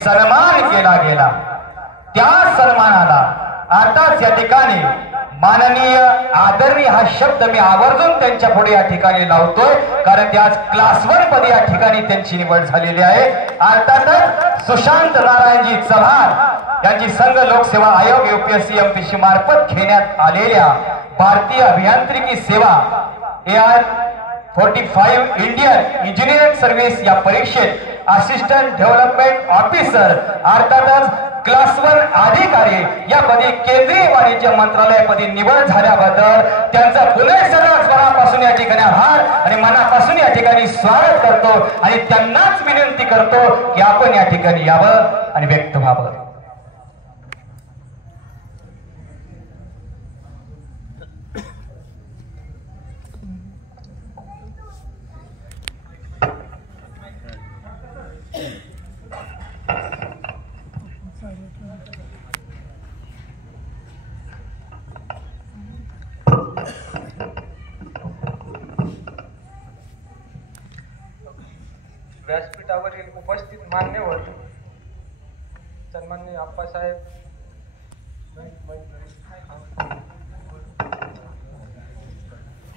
सन्मान केला गेला। त्या सन्मानाला आताच या ठिकाणी माननीय आदरणीय हा शब्द मी आवर्जून त्यांच्या पुढे या ठिकाणी लावतोय, कारण ते आज क्लास 1 मध्ये या ठिकाणी त्यांची निवड झालेली आहे। अर्थातच सुशांत नारायणजी चव्हाण यांची संघ लोकसेवा आयोग UPSC MPSC मार्फत घेण्यात आलेल्या भारतीय अभियांत्रिकी सेवा AR45 इंडियन इंजिनिअरिंग सर्व्हिस या परीक्षेत असिस्टंट डेव्हलपमेंट ऑफिसर अर्थातच क्लास 1 अधिकारी या पदी केंद्रीय वाणिज्य मंत्रालयापदी निवड झाल्याबद्दल त्यांचा पुन्हा सर्वात मनापासून या ठिकाणी आभार आणि मनापासून या ठिकाणी स्वागत करतो आणि त्यांनाच विनंती करतो की आपण या ठिकाणी यावं आणि व्यक्त व्हावं। व्यासपीठावरील उपस्थित मान्यवर सन्माननीय आप्पासाहेब,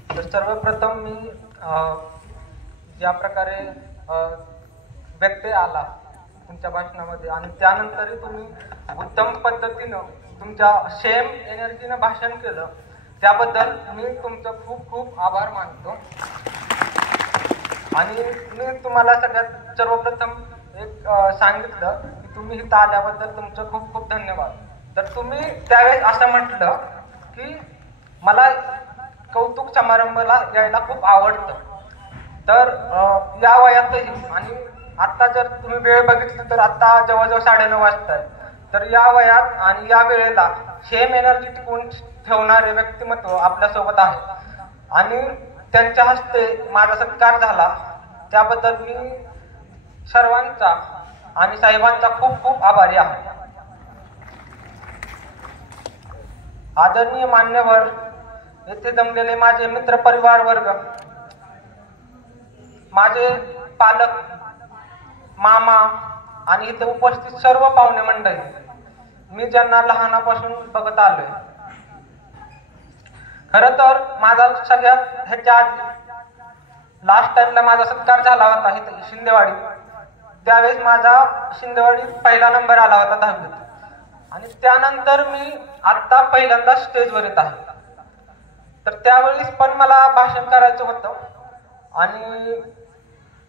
तर सर्वप्रथम मी ज्या प्रकारे व्यत्यय आला तुमच्या भाषणामध्ये आणि त्यानंतरही तुम्ही उत्तम पद्धतीनं तुमच्या सेम एनर्जीनं भाषण केलं त्याबद्दल मी तुमचं खूप खूप आभार मानतो। आणि मी तुम्हाला सगळ्यात सर्वप्रथम एक सांगितलं की तुम्ही इथं आल्याबद्दल तुमचं खूप खूप धन्यवाद। तर तुम्ही त्यावेळेस असं म्हटलं की मला कौतुक समारंभाला यायला खूप आवडतं, तर या वयातही आणि आत्ता जर तुम्ही वेळ बघितली तर आत्ता जवळजवळ 9:30 वाजतात, तर या वयात आणि या वेळेला सेम एनर्जी टिकवून ठेवणारे व्यक्तिमत्व आपल्यासोबत आहे आणि त्यांच्या हस्ते माझा सत्कार झाला त्याबद्दल मी सर्वांचा आणि साहेबांचा खूप खूप आभारी आहे। आदरणीय मान्यवर, येथे जमलेले माझे मित्र परिवार वर्ग, माझे पालक, मामा आणि इथे उपस्थित सर्व पाहुणे मंडळी, मी ज्यांना लहानापासून बघत आलोय, खरं तर माझा सगळ्यात ह्याच्या आधी लास्ट टाइमला माझा सत्कार झाला होता इथे शिंदेवाडी, त्यावेळेस माझा शिंदेवाडीत पहिला नंबर आला होता 10वीत आणि त्यानंतर मी आत्ता पहिल्यांदा स्टेजवर येत आहे। तर त्यावेळेस पण मला भाषण करायचं होतं आणि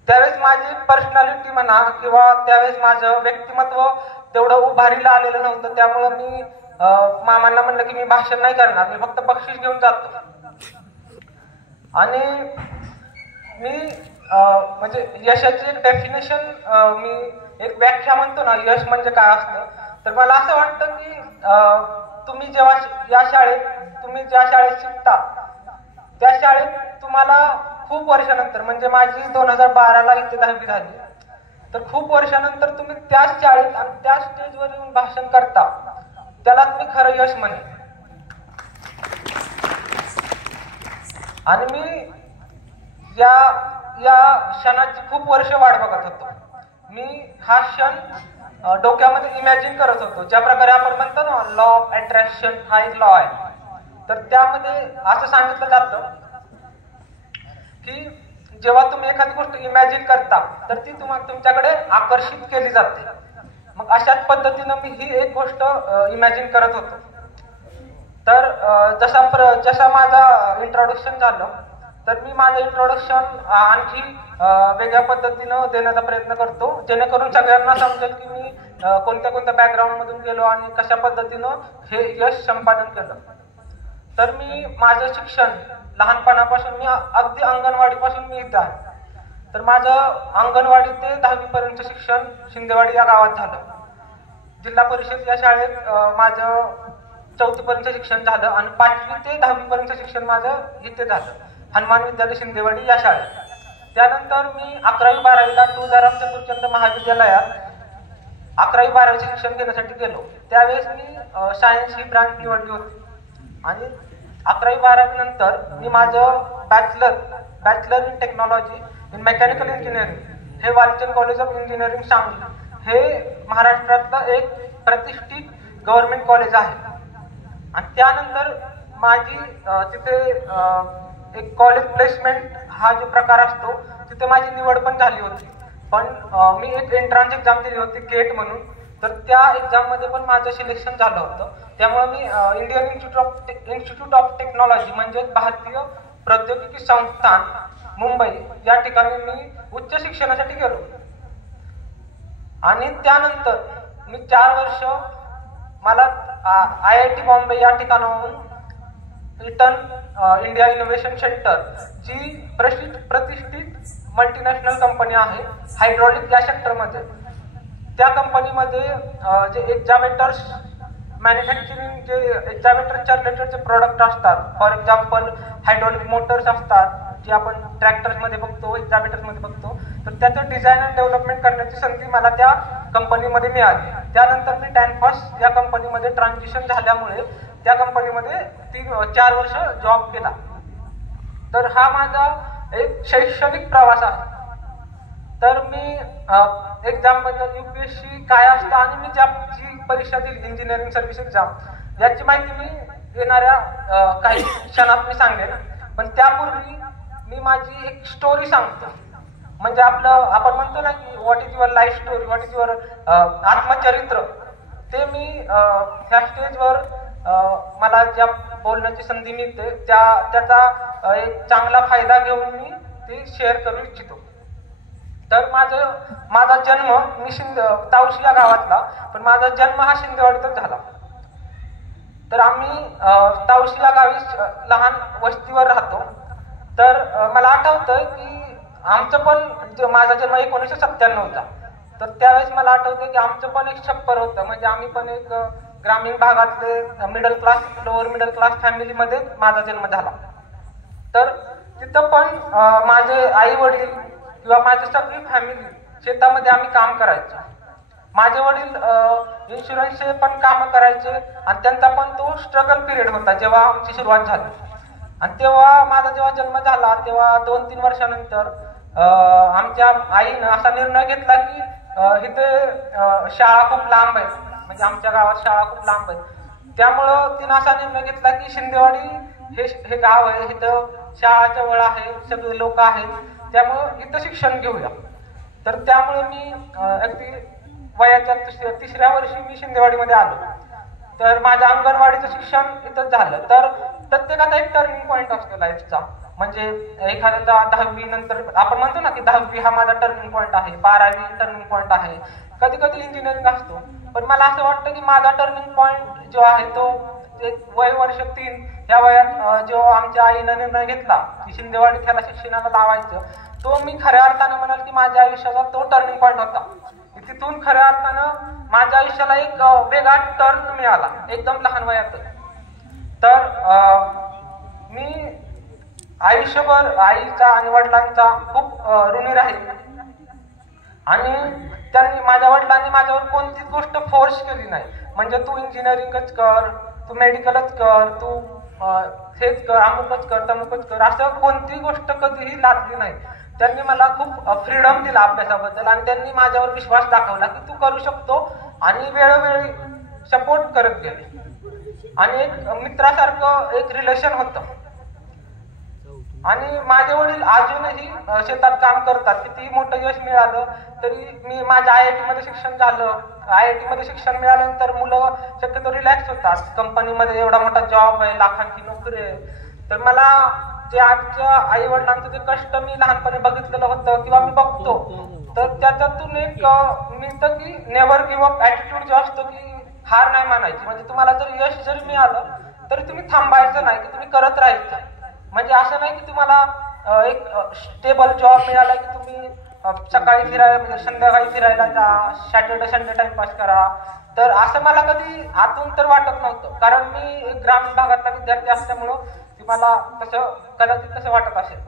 त्यावेळेस माझी पर्सनॅलिटी म्हणा किंवा त्यावेळेस माझं व्यक्तिमत्व तेवढं उभारीला आलेलं नव्हतं, त्यामुळं मी मामांना म्हणलं की मी भाषण नाही करणार, मी फक्त बक्षीस घेऊन जातो। आणि मी म्हणजे यशाची एक डेफिनेशन, मी एक व्याख्या म्हणतो ना यश म्हणजे काय असतं, तर मला असं वाटतं की तुम्ही जेव्हा तुम्ही ज्या शाळेत शिकता त्या शाळेत तुम्हाला खूप वर्षानंतर, म्हणजे माझी 2012ला इथे 10वी झाली, तर खूप वर्षानंतर तुम्ही त्याच शाळेत आणि त्या स्टेजवर येऊन भाषण करता, त्याला तुम्ही खरं यश म्हणे। आणि मी या क्षणाची खूप वर्ष वाट बघत होतो। मी हा क्षण डोक्यामध्ये इमॅजिन करत होतो, ज्या प्रकारे आपण म्हणतो ना लॉ ऑफ अट्रॅक्शन हा एक लॉ आहे, तर त्यामध्ये असं सांगितलं जातं की जेव्हा तुम्ही एखादी गोष्ट इमॅजिन करता तर ती तुमच्याकडे आकर्षित केली जाते। मग अशाच पद्धतीनं मी ही एक गोष्ट इमॅजिन करत होतो। तर जसा माझा इंट्रोडक्शन झालं, तर मी माझं इंट्रोडक्शन आणखी वेगळ्या पद्धतीनं देण्याचा प्रयत्न करतो, जेणेकरून सगळ्यांना समजेल की मी कोणत्या कोणत्या बॅकग्राऊंड मधून गेलो आणि कशा पद्धतीनं हे यश संपादन केलं। तर मी माझं शिक्षण लहानपणापासून, मी अगदी अंगणवाडीपासून मी इथं आहे, तर माझं अंगणवाडी ते 10वी पर्यंत शिक्षण शिंदेवाडी या गावात झालं। जिल्हा परिषद या शाळेत माझं 4थी पर्यंत शिक्षण झालं आणि 5वी ते 10वी पर्यंत शिक्षण माझं इथे झालं हनुमान विद्यालय शिंदेवाडी या शाळेत। त्यानंतर मी 11वी-12वीला तुळजाराम चतुरचंद महाविद्यालयात 11वी-12वीचे शिक्षण घेण्यासाठी गेलो। त्यावेळेस मी सायन्स ही ब्रांच निवडली होती आणि 11वी-12वी नंतर मी माझं bachelor in technology in mechanical engineering हे Walchand college of engineering Sangli हे महाराष्ट्रातलं एक प्रतिष्ठित गव्हर्नमेंट कॉलेज आहे. आणि त्यानंतर माझी तिथे एक कॉलेज प्लेसमेंट हा जो प्रकार असतो तिथे माझी निवड पण झाली होती. पण मी एक एंट्रन्स एक्झाम दिली होती गेट म्हणून, तर त्या एक्झाममध्ये पण माझं सिलेक्शन झालं होतं. त्यामुळे मी इंडियन इन्स्टिट्यूट ऑफ टेक्नॉलॉजी म्हणजेच भारतीय प्रौद्योगिकी संस्थान मुंबई या ठिकाणी मी उच्च शिक्षणासाठी गेलो. आणि त्यानंतर मी 4 वर्ष मला IIT बॉम्बे या ठिकाणाहून रिटर्न इंडिया इनोव्हेशन सेंटर जी प्रतिष्ठित मल्टीनॅशनल कंपनी आहे हायड्रॉलिक या सेक्टरमध्ये, त्या कंपनीमध्ये जे एक्झावेटर्स मॅन्युफॅक्चरिंग जे एक्झावेटरच्या रिलेटेड जे प्रोडक्ट असतात, फॉर एक्झाम्पल हायड्रॉलिक मोटर्स असतात जे आपण ट्रॅक्टर्समध्ये बघतो, एक्झावेटर्समध्ये बघतो, तर त्याचं डिझाईन अँड डेव्हलपमेंट करण्याची संधी मला त्या कंपनीमध्ये मिळाली. त्यानंतर मी डॅनफॉस या कंपनीमध्ये ट्रान्झिशन झाल्यामुळे त्या कंपनीमध्ये 4 वर्ष जॉब केला. तर हा माझा एक शैक्षणिक प्रवास आहे. तर मी एक्झामबद्दल UPSC काय असतं आणि मी जी परीक्षा दिली इंजिनिअरिंग सर्व्हिस एक्झाम याची माहिती मी येणाऱ्या काही क्षणात मी सांगेन. पण त्यापूर्वी मी माझी एक स्टोरी सांगतो. म्हणजे आपण म्हणतो ना की what is your life story, what is your आत्मचरित्र, ते मी ह्या स्टेजवर मला ज्या बोलण्याची संधी मिळते त्याचा एक चांगला फायदा घेऊन मी ते शेअर करू इच्छितो. तर माझा जन्म मी तावशी या गावातला, पण माझा जन्म हा शिंदेवाडीतच झाला. तर आम्ही तावशी या गावी लहान वस्तीवर राहतो. तर मला आठवतं की आमचं पण माझा जन्म 1997चा, तर त्यावेळेस मला आठवतं की आमचं पण एक छप्पर होतं. म्हणजे आम्ही पण एक ग्रामीण भागातले middle class, lower middle class फॅमिलीमध्ये माझा जन्म झाला. तर तिथं पण माझे आई वडील किंवा माझी सगळी फॅमिली शेतामध्ये आम्ही काम करायचो. माझे वडील इन्शुरन्सचे पण काम करायचे आणि त्यांचा पण तो स्ट्रगल पिरियड होता जेव्हा आमची सुरुवात झाली. आणि तेव्हा माझा जेव्हा जन्म झाला तेव्हा 2-3 वर्षानंतर आमच्या आईनं असा निर्णय घेतला की इथे शाळा खूप लांब आहेत, म्हणजे आमच्या गावात शाळा खूप लांब आहेत. त्यामुळं तिनं असा निर्णय घेतला की शिंदेवाडी हे गाव आहे, इथं शाळा जवळ आहे, सगळे लोक आहेत, त्यामुळं इथं शिक्षण घेऊया. तर त्यामुळे मी अगदी वयाच्या 3ऱ्या वर्षी मी शिंदेवाडीमध्ये आलो. तर माझ्या अंगणवाडीचं शिक्षण इथंच झालं. तर प्रत्येकाचा एक टर्निंग पॉईंट असतो लाईफचा. म्हणजे एखाद्याचा 10वी नंतर आपण म्हणतो ना की 10वी हा माझा टर्निंग पॉईंट आहे, 12वी टर्निंग पॉईंट आहे, कधी कधी इंजिनिअरिंग असतो. पण मला असं वाटतं की माझा टर्निंग पॉईंट जो आहे तो वय वर्ष 3 या वयात जेव्हा आमच्या आईनं निर्णय घेतला की शिंदेवाडी त्याला शिक्षणाला लावायचं, तो मी खऱ्या अर्थाने म्हणाल की माझ्या आयुष्याचा तो टर्निंग पॉईंट होता. तिथून खऱ्या अर्थानं माझ्या आयुष्याला एक वेगळा टर्न मिळाला एकदम लहान वयात. तर मी आयुष्यभर आईचा आणि वडिलांचा खूप ऋणी राहील. आणि त्यांनी माझ्या वडिलांनी माझ्यावर कोणतीच गोष्ट फोर्स केली नाही. म्हणजे तू इंजिनिअरिंगच कर, तू मेडिकलच कर, तू हेच कर, अमुकच कर, तमुकच कर, असं कोणतीही गोष्ट कधीही लादली नाही. त्यांनी मला खूप फ्रीडम दिला अभ्यासाबद्दल आणि त्यांनी माझ्यावर विश्वास दाखवला की तू करू शकतो आणि वेळोवेळी सपोर्ट करत गेले. आणि एक मित्रासारखं एक रिलेशन होतं. आणि माझे वडील अजूनही शेतात काम करतात. किती मोठं यश मिळालं तरी माझ्या IIT मध्ये शिक्षण झालं. IIT मध्ये शिक्षण मिळाल्यानंतर मुलं शक्यतो रिलॅक्स होतात. कंपनीमध्ये एवढा मोठा जॉब आहे, लाखांची नोकरी आहे. तर मला जे आमच्या आई वडिलांचं जे कष्ट मी लहानपणी बघितलेलं होतं किंवा मी बघतो, तर त्याच्यातून एक मिळतं की नेव्हर गिव्ह अप ॲटिट्यूड जो असतो की हार नाही मानायची. म्हणजे तुम्हाला जर यश जरी मिळालं तरी तुम्ही थांबायचं नाही, की तुम्ही करत राहायचं. म्हणजे असं नाही की तुम्हाला एक स्टेबल जॉब मिळाला की तुम्ही सकाळी फिरायला म्हणजे संध्याकाळी फिरायला जा, सॅटर्डे संडे टाइमपास करा. तर असं मला कधी आतून तर वाटत नव्हतं, कारण मी एक ग्रामीण भागातला विद्यार्थी असल्यामुळं मला तसं कदाचित तसं वाटत असेल.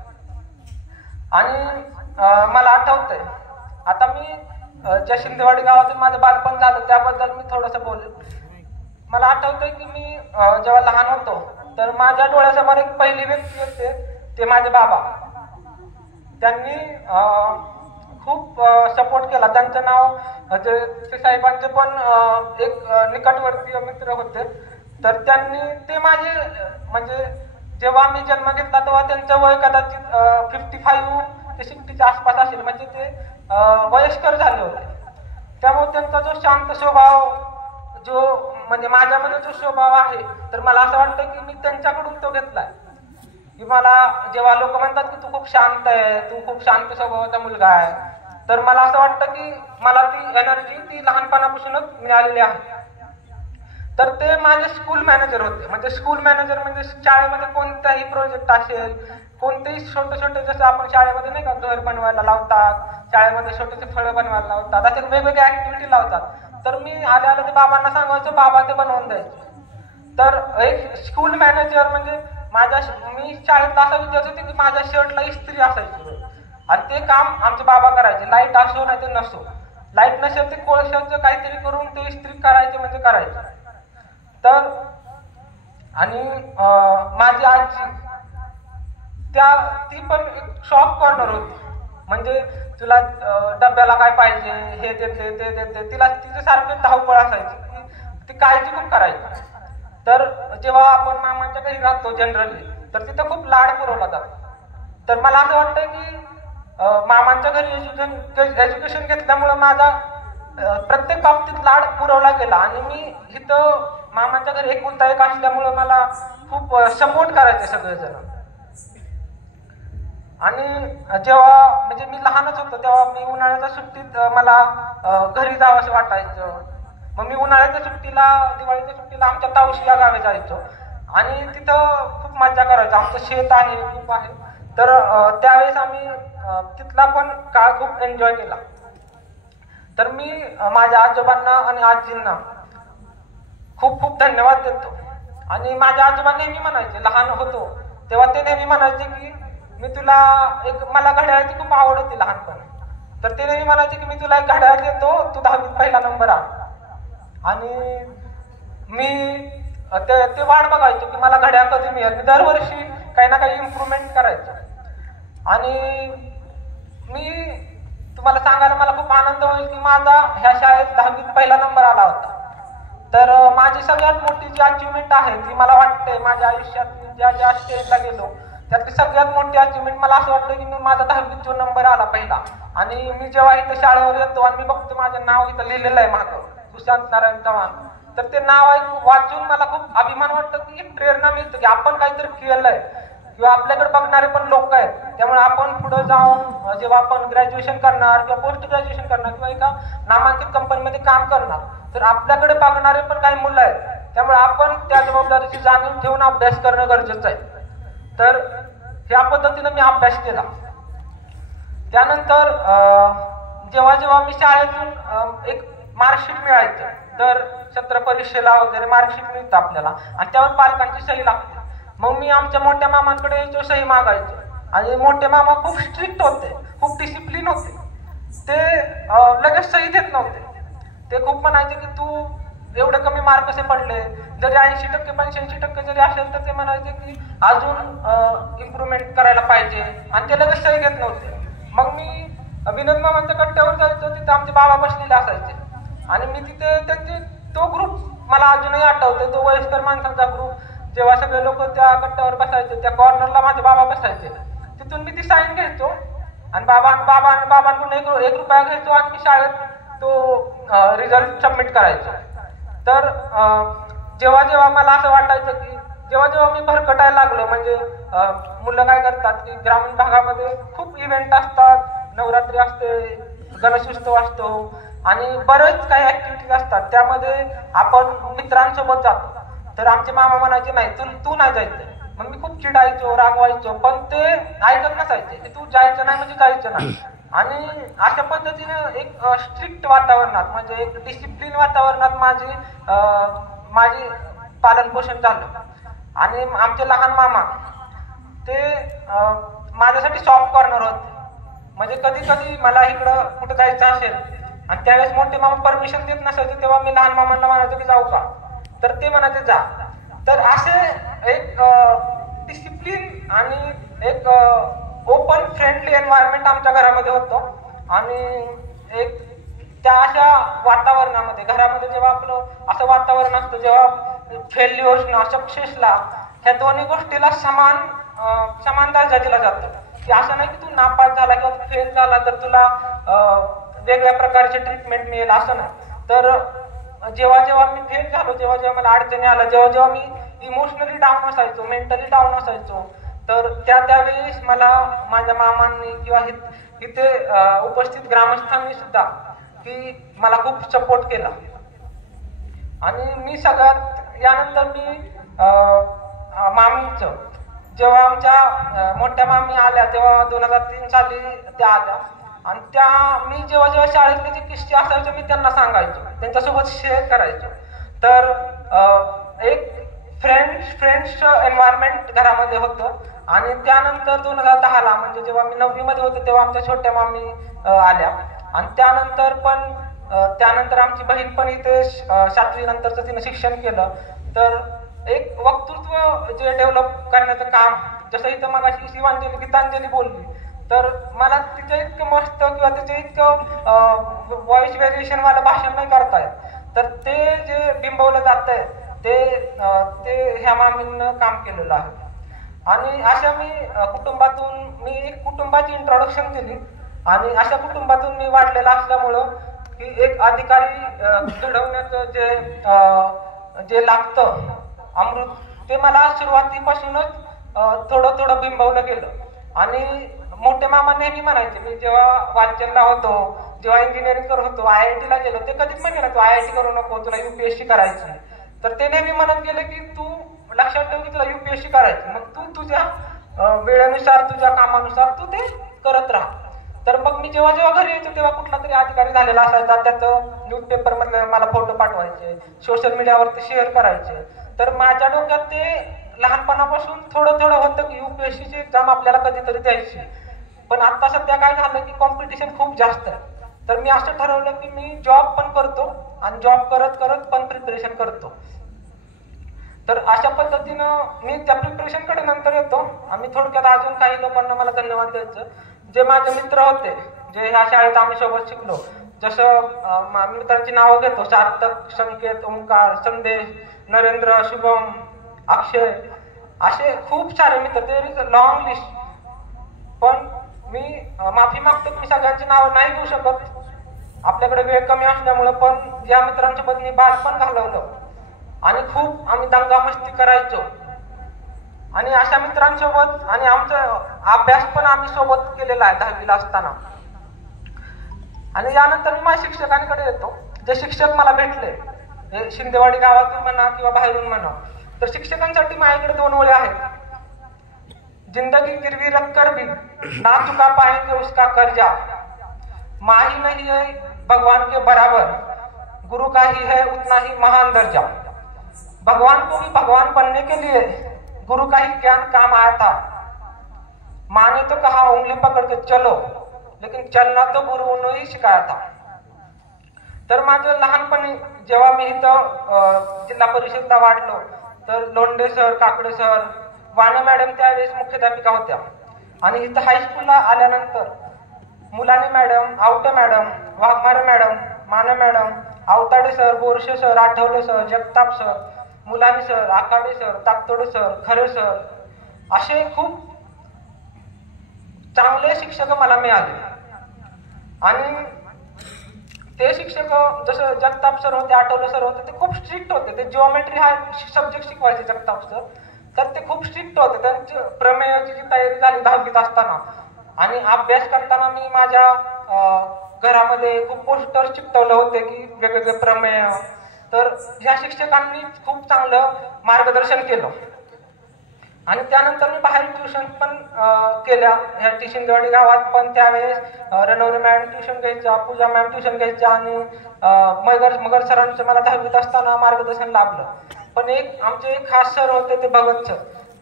आणि मला आठवतंय आता मी ज्या शिंदेवाडी गावातून माझं बालपण झालं त्याबद्दल मी थोडंसं बोलेन. मला आठवतंय की मी जेव्हा लहान होतो तर माझ्या डोळ्यासमोर एक पहिली व्यक्ती येते, ते माझे बाबा. त्यांनी खूप सपोर्ट केला. त्यांचं नाव ते साहेबांचे पण एक निकटवर्तीय मित्र होते. तर त्यांनी ते माझे म्हणजे जेव्हा मी जन्म घेतला तेव्हा त्यांचं वय कदाचित 55 ते 60च्या आसपास असेल, म्हणजे ते वयस्कर झाले होते. त्यामुळे त्यांचा जो शांत स्वभाव, जो म्हणजे माझ्यामध्ये जो स्वभाव आहे, तर मला असं वाटतं की मी त्यांच्याकडून तो घेतलाय. की मला जेव्हा लोक म्हणतात की तू खूप शांत आहे, तू खूप शांत स्वभावाचा मुलगा आहे, तर मला असं वाटतं की मला ती एनर्जी ती लहानपणापासूनच मिळालेली आहे. तर ते माझे स्कूल मॅनेजर होते. म्हणजे स्कूल मॅनेजर म्हणजे शाळेमध्ये कोणताही प्रोजेक्ट असेल, कोणतेही छोटे छोटे, जसं आपण शाळेमध्ये नाही का घर बनवायला लावतात, शाळेमध्ये छोटेसे फळं बनवायला लावतात, असे वेगवेगळ्या ऍक्टिव्हिटी लावतात. तर मी आले ते बाबांना सांगायचो, बाबा ते बनवून द्यायचे. तर एक स्कूल मॅनेजर म्हणजे मी शाळेत असा विद्यार्थी होते की माझ्या शर्टला इस्त्री असायची आणि ते काम आमचे बाबा करायचे. लाईट असो नाही तर नसो, लाईट नसेल ते कोळशाचं काहीतरी करून ते इस्त्री करायचे म्हणजे करायचे. तर आणि माझी आजी ती पण एक शॉप कॉर्नर होती. म्हणजे तुला डब्याला काय पाहिजे, हे देते ते देते, तिला तिचे सारखे धावपळ असायची की ती काळजी खूप करायची. तर जेव्हा आपण मामाच्या घरी राहतो जनरली, तर तिथं खूप लाड पुरवला जातो. तर मला असं वाटतं की मामांच्या घरी एज्युकेशन घेतल्यामुळं माझा प्रत्येक बाबतीत लाड पुरवला गेला. आणि मी इथं मामांच्या घरी एकुलता एक असल्यामुळं मला खूप सपोर्ट करायचे सगळेजण. आणि जेव्हा म्हणजे मी लहानच होतो तेव्हा मी उन्हाळ्याच्या सुट्टीत मला घरी जावं असं वाटायचं. मग मी उन्हाळ्याच्या सुट्टीला, दिवाळीच्या सुट्टीला आमच्या तावशीला गावी जायचो आणि तिथं खूप मजा करायचो. आमचं शेत आहे, खूप आहे. तर त्यावेळेस आम्ही तिथला पण काळ खूप एन्जॉय केला. तर मी माझ्या आजोबांना आणि आजींना खूप खूप धन्यवाद देतो. आणि माझ्या आजोबा नेहमी म्हणायचे, लहान होतो तेव्हा ते नेहमी म्हणायचे की मला घड्याळाची खूप आवड होती लहानपणी. तर ते नेहमी म्हणायचे की मी तुला एक घड्याळ देतो, तू 10वीत पहिला नंबर आण. आणि मी ते वाट बघायचो की मला घड्याळ कधी मिळेल. मी दरवर्षी काही ना काही इम्प्रूव्हमेंट करायचो. आणि तुम्हाला सांगायला मला खूप आनंद होईल की माझा ह्या शाळेत 10वीत पहिला नंबर आला होता. तर माझी सगळ्यात मोठी जी अचिव्हमेंट आहे ती मला वाटते माझ्या आयुष्यात मी ज्या स्टेजला गेलो त्यातली सगळ्यात मोठी अचिव्हमेंट मला असं वाटतं की मी माझा 10वीत जो नंबर आला पहिला, आणि मी जेव्हा इथं शाळेवर येतो आणि मी बघतो माझं नाव इथं लिहिलेलं आहे मागं, सुशांत नारायण चव्हाण, तर ते नाव वाचून मला खूप अभिमान वाटतं की एक प्रेरणा मिळते की आपण काहीतरी केलंय किंवा आपल्याकडे बघणारे पण लोक आहेत. त्यामुळे आपण पुढे जाऊन जेव्हा आपण ग्रॅज्युएशन करणार किंवा पोस्ट ग्रॅज्युएशन करणार किंवा एका नामांकित कंपनीमध्ये काम करणार, तर आपल्याकडे बघणारे पण काही मुलं आहेत. त्यामुळे आपण त्या जबाबदारीची जाणीव ठेवून अभ्यास करणं गरजेचं आहे. तर ह्या पद्धतीनं मी अभ्यास केला. त्यानंतर जेव्हा जेव्हा मी शाळेतून एक मार्कशीट मिळायचं, तर सत्र परीक्षेला वगैरे मार्कशीट मिळतं आपल्याला आणि त्यावर पालकांची सही लागते. मग मी आमच्या मोठ्या मामांकडे यायचो, सही मागायचो. आणि मोठे मामा खूप स्ट्रिक्ट होते, खूप डिसिप्लिन होते. ते लगेच सही देत नव्हते. ते खूप म्हणायचे की तू एवढे कमी मार्क कसे पडले, जरी 80% 85% जरी असेल तर ते म्हणायचे की अजून इम्प्रूव्हमेंट करायला पाहिजे, आणि ते लगेच सही घेत नव्हते. मग मी विनोद मामांच्या कट्ट्यावर जायचो, तिथे आमचे बाबा बसलेले असायचे आणि मी तिथे तो ग्रुप मला अजूनही आठवतो, तो वयस्कर माणसांचा ग्रुप. जेव्हा सगळे लोक त्या कट्ट्यावर बसायचे, त्या कॉर्नरला माझे बाबा बसायचे, तिथून मी ती साईन घ्यायचो आणि बाबांकडून 1 रुपया घ्यायचो आणि मी शाळेत तो रिझल्ट सबमिट करायचो. तर जेव्हा जेव्हा मला असं वाटायचं की जेव्हा जेव्हा मी भरकटायला लागलो, म्हणजे मुलं काय करतात की ग्रामीण भागामध्ये खूप इव्हेंट असतात, नवरात्री असते, गणेशोत्सव असतो आणि बरेच काही ऍक्टिव्हिटीज असतात, त्यामध्ये आपण मित्रांसोबत जातो. तर आमचे मामा म्हणायचे नाही, तू नाही जायचं. मग मी खूप चिडायचो, रागवायचो, पण ते ऐकत नसायचे की तू जायचं नाही म्हणजे जायचं नाही. आणि अशा पद्धतीने एक स्ट्रिक्ट वातावरणात, म्हणजे एक डिसिप्लिन वातावरणात माझी पालन पोषण झालं. आणि आमचे लहान मामा ते माझ्यासाठी सॉफ्ट कॉर्नर होते. म्हणजे कधी कधी मला इकडं कुठं जायचं असेल आणि त्यावेळेस मोठे मामा परमिशन देत नसायचे, तेव्हा मी लहान मामांना म्हणायचो की जाऊ का, तर ते म्हणायचे जा. तर असे एक डिसिप्लिन आणि एक ओपन फ्रेंडली एन्व्हायरमेंट आमच्या घरामध्ये होतं. आणि एक त्या अशा वातावरणामध्ये घरामध्ये जेव्हा आपलं असं वातावरण असतं, जेव्हा फेल्युअर्सना सक्सेसला ह्या दोन्ही गोष्टीला समान दर्जा दिला जातो. की असं नाही की तू नापास झाला किंवा फेल झाला तर तुला वेगळ्या प्रकारची ट्रीटमेंट मिळेल, असं नाही. तर जेव्हा जेव्हा मी फेल झालो, जेव्हा जेव्हा मला अडचणी आल्या, जेव्हा जेव्हा मी इमोशनली डाऊन असायचो, मेंटली डाऊन असायचो, तर त्यावेळेस मला माझ्या मामांनी किंवा इथे उपस्थित ग्रामस्थांनी सुद्धा की मला खूप सपोर्ट केला. आणि मी सगळ्यात यानंतर मी मामींचं जेव्हा आमच्या मोठ्या मामी आल्या तेव्हा 2003 साली त्या आल्या, आणि मी जेव्हा जेव्हा शाळेतले जे किस्से असायचे मी त्यांना सांगायचो, त्यांच्यासोबत शेअर करायचो. तर एक फ्रेंड्स एन्व्हायरमेंट घरामध्ये होतं. आणि त्यानंतर 2010ला म्हणजे जेव्हा मी 9वी मध्ये होतो तेव्हा आमच्या छोट्या मामी आल्या, आणि त्यानंतर आमची बहीण पण इथे 7वी नंतरचं तिनं शिक्षण केलं. तर एक वक्तृत्व जे डेव्हलप करण्याचं काम, जसं इथं मगाशी शिवांजली गीतांजली बोलली, तर मला तिच्या इतकं मस्त किंवा तिच्या इतकं व्हॉइस व्हेरिएशन वालं भाषण नाही करता येत, तर ते जे बिंबवलं जात आहे ते ह्या मामींनं काम केलेलं आहे. आणि अशा मी एक कुटुंबाची इंट्रोडक्शन दिली, आणि अशा कुटुंबातून मी वाढलेला असल्यामुळं की एक अधिकारी घडवण्याचं जे लागतं अमृत, ते मला सुरुवातीपासूनच थोडं बिंबवलं गेलं. आणि मोठे मामा नेहमी म्हणायचे, मी जेव्हा वाचनला होतो, जेव्हा इंजिनिअरिंग करत होतो, IIT ला गेलो, ते कधीच म्हणे तू IIT करू नको, तुला UPSC करायची. तर ते नेहमी म्हणत गेले की तू लक्षात ठेव की तुला UPSC करायची, मग तू तुझ्या वेळेनुसार तुझ्या कामानुसार तू ते करत राहा. तर मग मी जेव्हा जेव्हा घरी यायचो तेव्हा कुठला तरी अधिकारी झालेला असायचा, त्याचं न्यूजपेपर मधले मला फोटो पाठवायचे, सोशल मीडियावरती शेअर करायचे. तर माझ्या डोक्यात ते लहानपणापासून थोडं होतं की UPSCची एक्झाम आपल्याला कधीतरी द्यायची. पण आता सध्या काय झालं की कॉम्पिटिशन खूप जास्त आहे. तर मी असं ठरवलं की मी जॉब पण करतो आणि जॉब करत पण प्रिपरेशन करतो. तर अशा पद्धतीनं मी त्या प्रिपरेशनकडे नंतर येतो. आम्ही थोडक्यात अजून काही लोकांना मला धन्यवाद द्यायचं, जे माझे मित्र होते, जे ह्या शाळेत आम्ही सोबत शिकलो. जसं मित्रांची नावं घेतो, सार्थक, संकेत, ओंकार, संदेश, नरेंद्र, शुभम, अक्षय, असे खूप सारे मित्र. There is a long list. पण मी माफी मागतो की मी सगळ्यांची नावं नाही घेऊ शकत, आपल्याकडे वेळ कमी असल्यामुळं. पण ज्या मित्रांसोबत मी बालपण घालवलं आणि खूप आम्ही दंगा मस्ती करायचो, आणि अशा मित्रांसोबत आणि आमचा अभ्यास पण आम्ही सोबत केलेला आहे 10वीला असताना. आणि यानंतर मी माझ्या शिक्षकांकडे येतो. जे शिक्षक मला भेटले शिंदेवाडी गावातून म्हणा किंवा बाहेरून म्हणा, तर शिक्षकांसाठी माझ्याकडे 2 ओळी आहेत. जिंदगी गिरवी रख कर भी ना चुका पाएंगे उसका कर्जा, माही नहीं है भगवान के बराबर, गुरु का ही है उतना ही महान दर्जा. भगवान को भी भगवान बनने के लिए गुरु का ही ज्ञान काम आया था. माँ ने तो कहा उंगली पकड़ के चलो, लेकिन चलना तो गुरुओं ने ही सिखाया था. तर माझं लहानपणी जेव्हा मी इथं जिल्हा परिषदला वाढलो, तर Londhe sir, Kakade sir, Wane madam त्यावेळेस मुख्याध्यापिका होत्या. आणि इथं हायस्कूलला आल्यानंतर Mulani madam, Awate madam, Waghmare madam, Mane madam, Awatade sir, Borshe sir, Athavale sir, Jagtap sir, Mulani sir, Akhade sir, Taktode sir, Khare sir, असे खूप चांगले शिक्षक मला मिळाले. आणि ते शिक्षक जसं जगताप सर होते, आठवले सर होते, ते खूप स्ट्रिक्ट होते. ते जिओमेट्री हा सब्जेक्ट शिकवायचे जगताप सर, तर ते खूप स्ट्रिक्ट होते. त्यांची प्रमेयाची जी तयारी झाली 10वीत असताना, आणि अभ्यास करताना मी माझ्या घरामध्ये खूप पोस्टर चिकटवले होते की वेगवेगळे प्रमेय. तर ह्या शिक्षकांनी खूप चांगलं मार्गदर्शन केलं. आणि त्यानंतर मी बाहेर ट्युशन पण केल्या. ह्या शिंदेवाडी गावात पण त्यावेळेस रणवरे मॅडम ट्युशन घ्यायच्या, पूजा मॅम ट्युशन घ्यायच्या, आणि मगर सरांचं मला 10वीत असताना मार्गदर्शन लाभलं. पण आमचे एक खास सर होते, ते भगत सर.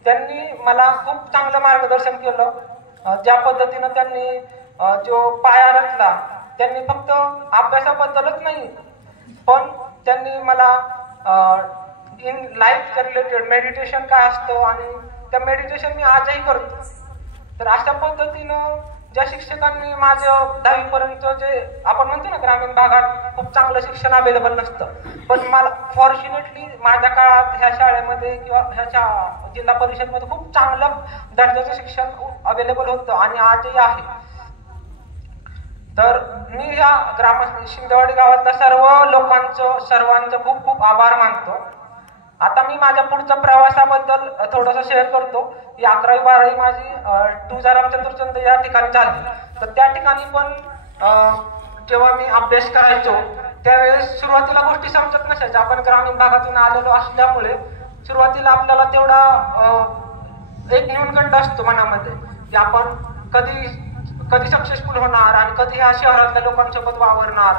त्यांनी मला खूप चांगलं मार्गदर्शन केलं. ज्या पद्धतीनं त्यांनी जो पाया रचला, त्यांनी फक्त अभ्यासाबद्दलच नाही, पण त्यांनी मला इन लाईफ रिलेटेड मेडिटेशन काय असतं, आणि त्या मेडिटेशन मी आजही करतो. तर अशा पद्धतीनं ज्या शिक्षकांनी माझं 10वी पर्यंत जे आपण म्हणतो ना ग्रामीण भागात खूप चांगलं शिक्षण अवेलेबल नसतं, पण मला फॉर्च्युनेटली माझ्या काळात ह्या शाळेमध्ये किंवा ह्या जिल्हा परिषदमध्ये खूप चांगलं दर्जाचं शिक्षण अवेलेबल होतं आणि आजही आहे. तर मी या शिंदेवाडी गावातल्या सर्वांचं खूप खूप आभार मानतो. आता मी माझ्या पुढच्या प्रवासाबद्दल थोडंसं शेअर करतो. ही 11वी 12वी माझी तुळजा रामचंद्रचंद या ठिकाणी झाली. तर त्या ठिकाणी पण जेव्हा मी अभ्यास करायचो त्यावेळेस सुरुवातीला गोष्टी समजत नसायच्या. आपण ग्रामीण भागातून आलेलो असल्यामुळे सुरुवातीला आपल्याला तेवढा एक न्यूनगंड असतो मनामध्ये की आपण कधी सक्सेसफुल होणार आणि कधी ह्या शहरातल्या लोकांसोबत वावरणार.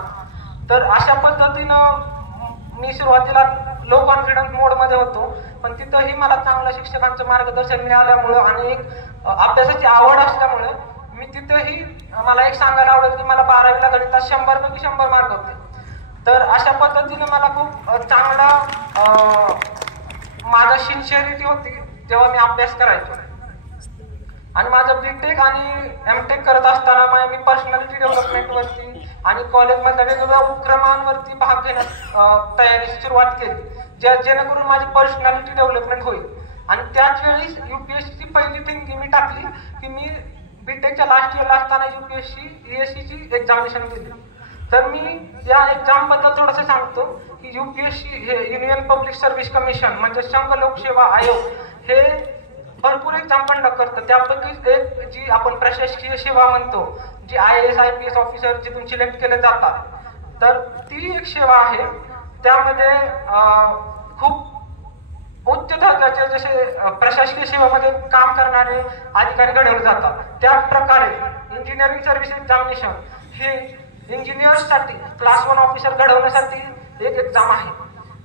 तर अशा पद्धतीनं मी सुरुवातीला लो कॉन्फिडन्स मोडमध्ये होतो, पण तिथंही मला चांगल्या शिक्षकांचं मार्गदर्शन मिळाल्यामुळं आणि एक अभ्यासाची आवड असल्यामुळे मी तिथेही मला एक सांगायला आवडेल की मला 12वीला गणितात 100 पैकी 100 मार्क होते. तर अशा पद्धतीनं मला खूप चांगला माझा सिन्सिअरिटी होती जेव्हा मी अभ्यास करायचो. आणि माझं बीटेक आणि एमटेक करत असताना मी पर्सनॅलिटी डेव्हलपमेंटवरती आणि कॉलेजमधल्या वेगवेगळ्या उपक्रमांवरती भाग घेण्यास तयारीची सुरुवात केली, जेणेकरून माझी पर्सनॅलिटी डेव्हलपमेंट होईल. आणि त्याच वेळी UPSCची पहिली थिंकिंग मी टाकली की मी बीटेकच्या लास्ट इयरला असताना UPSC ESCची एक्झामिनेशन दिली. तर मी या एक्झाम बद्दल थोडंसं सांगतो की UPSC हे युनियन पब्लिक सर्व्हिस कमिशन म्हणजे संघ लोकसेवा आयोग हे भरपूर एक्झाम कंडक्ट करतं. त्यापैकी एक जी आपण प्रशासकीय सेवा म्हणतो, जी IAS IPS ऑफिसर जिथून सिलेक्ट केले जातात, तर ती एक सेवा आहे. त्यामध्ये खूप उच्च दर्जाचे जसे प्रशासकीय सेवेमध्ये काम करणारे अधिकारी घडवले जातात. त्या प्रकारे इंजिनिअरिंग सर्व्हिस एक्झामिनेशन हे इंजिनियर्ससाठी क्लास 1 ऑफिसर घडवण्यासाठी एक एक्झाम आहे.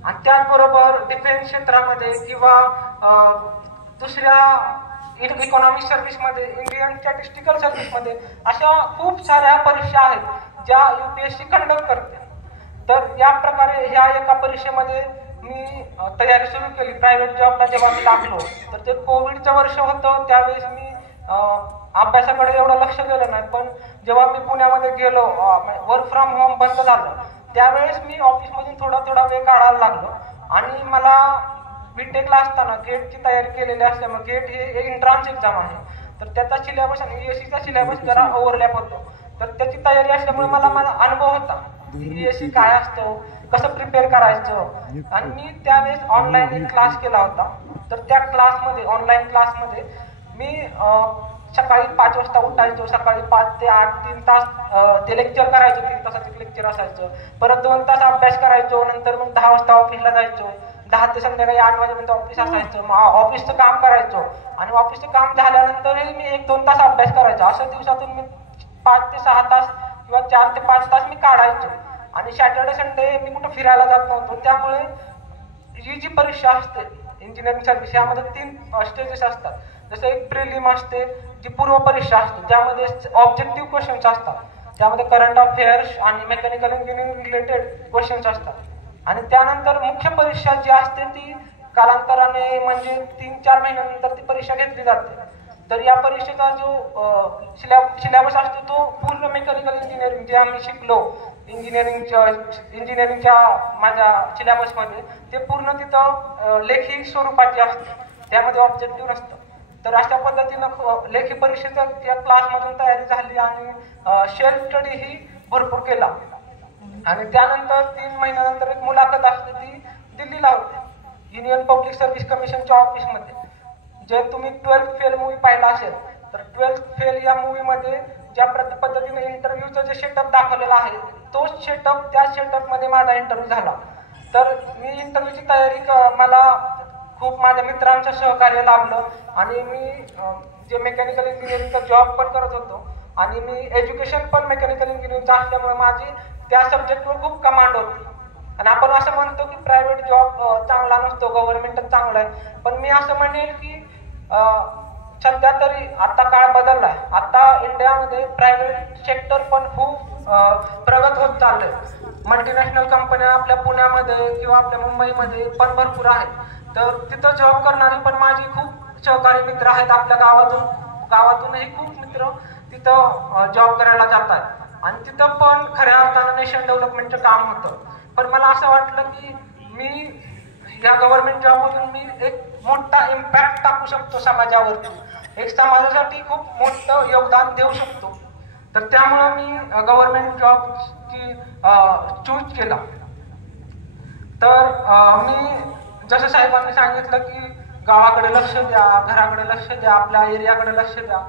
आणि त्याचबरोबर डिफेन्स क्षेत्रामध्ये किंवा दुसऱ्या इकॉनॉमिक सर्व्हिसमध्ये, इंडियन स्टॅटिस्टिकल सर्व्हिसमध्ये अशा खूप साऱ्या परीक्षा आहेत ज्या UPSC कंडक्ट करते. तर या प्रकारे ह्या एका परीक्षेमध्ये मी तयारी सुरू केली. प्रायव्हेट जॉबला जेव्हा मी लागलो तर ते कोविडचं वर्ष होतं, त्यावेळेस मी अभ्यासाकडे एवढं लक्ष दिलं नाही. पण जेव्हा मी पुण्यामध्ये गेलो, वर्क फ्रॉम होम बंद झालं, त्यावेळेस मी ऑफिसमधून थोडा वेळ काढायला लागलो. आणि मला बीटेकला असताना गेटची तयारी केलेली असल्यामुळे गेट हे एक एंट्रान्स एक्झाम आहे, तर त्याचा सिलेबस आणि ESCचा सिलेबस जरा ओव्हरलॅप होतो. तर त्याची तयारी असल्यामुळे मला अनुभव होता ESC काय असतं, कसं प्रिपेअर करायचं. आणि मी त्यावेळेस ऑनलाईन एक क्लास केला होता. तर त्या क्लासमध्ये, ऑनलाईन क्लासमध्ये मी सकाळी 5 वाजता उठायचो. सकाळी 5 ते 8 3 तास ते लेक्चर करायचो. 3 तासाचे लेक्चर असायचं. परत 2 तास अभ्यास करायचो. नंतर मग 10 वाजता ऑफिसला जायचो. 10 ते संध्याकाळी 8 वाजेपर्यंत ऑफिस असायचं. मग ऑफिसचं काम करायचो आणि ऑफिसचं काम झाल्यानंतरही मी 1-2 तास अभ्यास करायचो. असं दिवसातून मी 5 ते 6 तास किंवा 4 ते 5 तास मी काढायचो. आणि सॅटर्डे संडे मी कुठं फिरायला जात नव्हतो. त्यामुळे ही जी परीक्षा असते इंजिनिअरिंग सर्व्हिस, यामध्ये 3 स्टेजेस असतात. जसं एक प्रिलिम असते, जी पूर्व परीक्षा असते, त्यामध्ये ऑब्जेक्टिव्ह क्वेश्चन्स असतात. त्यामध्ये करंट अफेअर्स आणि मेकॅनिकल इंजिनिअरिंग रिलेटेड क्वेश्चन्स असतात. आणि त्यानंतर मुख्य परीक्षा जी असते ती कालांतराने म्हणजे 3-4 महिन्यानंतर ती परीक्षा घेतली जाते. तर या परीक्षेचा जो सिलेबस असतो तो पूर्ण मेकॅनिकल इंजिनिअरिंग जे आम्ही शिकलो इंजिनिअरिंगच्या माझ्या सिलेबसमध्ये, ते पूर्ण तिथं लेखी स्वरूपाचे असते, त्यामध्ये ऑब्जेक्टिव्ह नसतं. तर अशा पद्धतीनं लेखी परीक्षेच्या या क्लासमधून तयारी झाली आणि सेल्फ स्टडी ही भरपूर केला. आणि त्यानंतर 3 महिन्यानंतर एक मुलाखत असते, ती दिल्लीला होते युनियन पब्लिक सर्व्हिस कमिशनच्या ऑफिसमध्ये. जे तुम्ही 12th फेल मूवी पाहिला असेल, तर 12th फेल या मूवीमध्ये ज्या पद्धतीने इंटरव्ह्यूचं जे सेटअप दाखवलेलं आहे, तोच सेटअप, त्या सेटअपमध्ये माझा इंटरव्ह्यू झाला. तर मी इंटरव्ह्यूची तयारी मला खूप माझ्या मित्रांचं सहकार्य लाभलं. आणि मी जे मेकॅनिकल इंजिनिअरिंगचा जॉब पण करत होतो आणि मी एज्युकेशन पण मेकॅनिकल इंजिनिअरिंगचं असल्यामुळे माझी त्या सब्जेक्टवर खूप कमांड होती. आणि आपण असं म्हणतो की प्रायव्हेट जॉब चांगला नसतो, गव्हर्नमेंटच चांगला आहे. पण मी असं म्हणेल की सध्या तरी आता काळ बदललाय. आता इंडियामध्ये प्रायव्हेट सेक्टर पण खूप प्रगत होत चाललंय. मल्टीनॅशनल कंपन्या आपल्या पुण्यामध्ये किंवा आपल्या मुंबईमध्ये पण भरपूर आहेत. तर तिथं जॉब करणारी पण माझी खूप सहकारी मित्र आहेत. आपल्या गावातूनही खूप मित्र तिथं जॉब करायला जातात आणि तिथं पण खऱ्या अर्थानं नेशन डेव्हलपमेंटचं काम होतं. पण मला असं वाटलं की मी या गव्हर्नमेंट जॉबमधून मी एक मोठा इम्पॅक्ट टाकू शकतो समाजावरती, एक समाजासाठी खूप मोठं योगदान देऊ शकतो. तर त्यामुळं मी गव्हर्नमेंट जॉबची चूज केला. तर मी जसं साहेबांनी सांगितलं की गावाकडे लक्ष द्या, घराकडे लक्ष द्या, आपल्या एरियाकडे लक्ष द्या.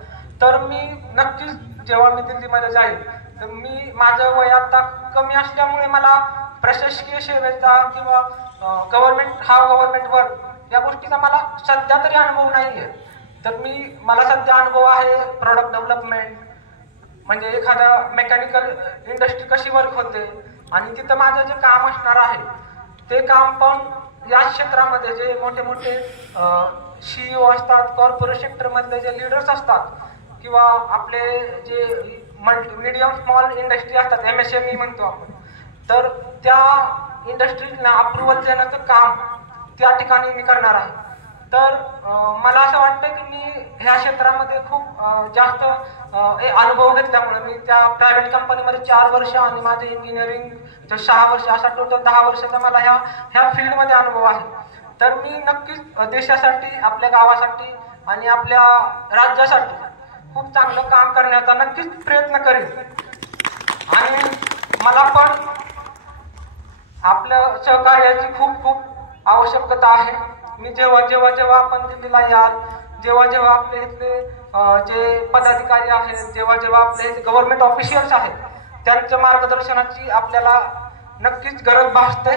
तर मी नक्कीच जेव्हा मी दिल्लीमध्ये जाईल तर मी माझं वय आता कमी असल्यामुळे मला प्रशासकीय सेवेचा किंवा गव्हर्नमेंट वर्क या गोष्टीचा मला सध्या तरी अनुभव नाही आहे. तर मला सध्या अनुभव आहे प्रॉडक्ट डेव्हलपमेंट, म्हणजे एखादा मेकॅनिकल इंडस्ट्री कशी वर्क होते आणि तिथं माझं जे काम असणार आहे ते काम पण या क्षेत्रामध्ये जे मोठे मोठे CEO असतात, कॉर्पोरेट सेक्टरमधले जे लीडर्स असतात किंवा आपले जे मीडियम स्मॉल इंडस्ट्री असतात, MSME म्हणतो आपण, तर त्या इंडस्ट्रीजना अप्रुव्हल देण्याचं काम त्या ठिकाणी मी करणार आहे. तर मला असं वाटतं की मी ह्या क्षेत्रामध्ये खूप जास्त अनुभव घेतल्यामुळे मी त्या प्रायव्हेट कंपनीमध्ये 4 वर्ष आणि माझे इंजिनिअरिंग 6 वर्ष, असा टोटल 10 वर्षाचा मला ह्या फील्डमध्ये अनुभव आहे. तर मी नक्कीच देशासाठी, आपल्या गावासाठी आणि आपल्या राज्यासाठी खूप चांगलं काम करण्याचा नक्कीच प्रयत्न करेन. आणि मला पण आपल्या सहकार्याची खूप खूप आवश्यकता आहे. मी जेव्हा आपण दिल्लीला याल, जेव्हा आपले इथले जे पदाधिकारी आहेत, जेव्हा आपले इथे गव्हर्नमेंट ऑफिशियल्स आहेत, त्यांच्या मार्गदर्शनाची आपल्याला नक्कीच गरज भासते.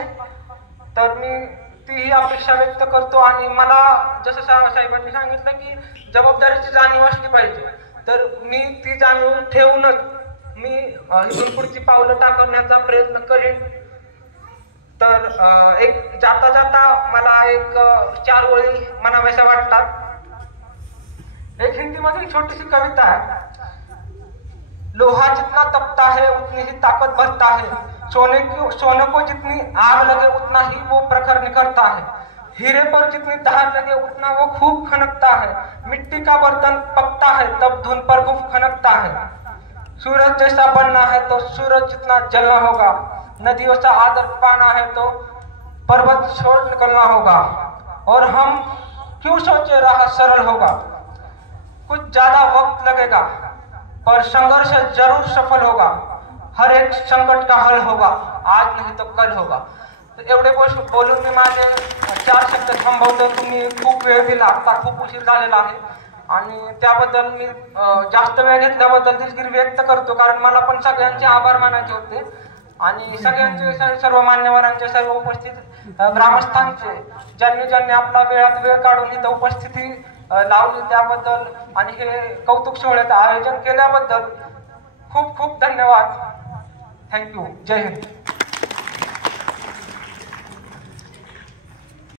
तर मी तीही अपेक्षा व्यक्त करतो. आणि मला जसं साहेबांनी सांगितलं की जबाबदारीची जाणीव असली पाहिजे, तर मी ती जाणीव ठेवूनच मी इथून पुढची पावलं टाकण्याचा प्रयत्न करेन. तर एक जाता मला एक 4 ओळी म्हणाव्याशा वाटतात. एक हिंदीमध्ये छोटीशी कविता आहे. लोहा जितना तपता है उतनी ही ताकत बढ़ता है, सोने को जितनी आग लगे उतना ही वो प्रखर निखरता है, हीरे पर जितनी धार लगे उतना वो खूब खनकता है, मिट्टी का बर्तन पकता है तब धुन पर खूब खनकता है, सूरज जैसा बनना है तो सूरज जितना जलना होगा, नदियों से आदर पाना है तो पर्वत छोड़ निकलना होगा, और हम क्यों सोचे राह सरल होगा, कुछ ज्यादा वक्त लगेगा पर संघर्ष जरूर सफल होगा, हर एक संकट का हल होगा, आज नहीं तो कल होगा. तर एवढे बोलून मी माझे 4 शब्द थांबवतो. तुम्ही खूप वेळ दिला, आता खूप उशीर झालेला आहे आणि त्याबद्दल मी जास्त वेळ घेतल्याबद्दल दिलगिरी व्यक्त करतो. कारण मला पण सगळ्यांचे आभार मानायचे होते आणि सगळ्यांचे, सर्व मान्यवरांचे, सर्व उपस्थित ग्रामस्थांचे, ज्यांनी आपला वेळात वेळ काढून इथं उपस्थिती लावली त्याबद्दल आणि हे कौतुक सोहळ्याचं आयोजन केल्याबद्दल खूप खूप धन्यवाद. थँक्यू. जय हिंद.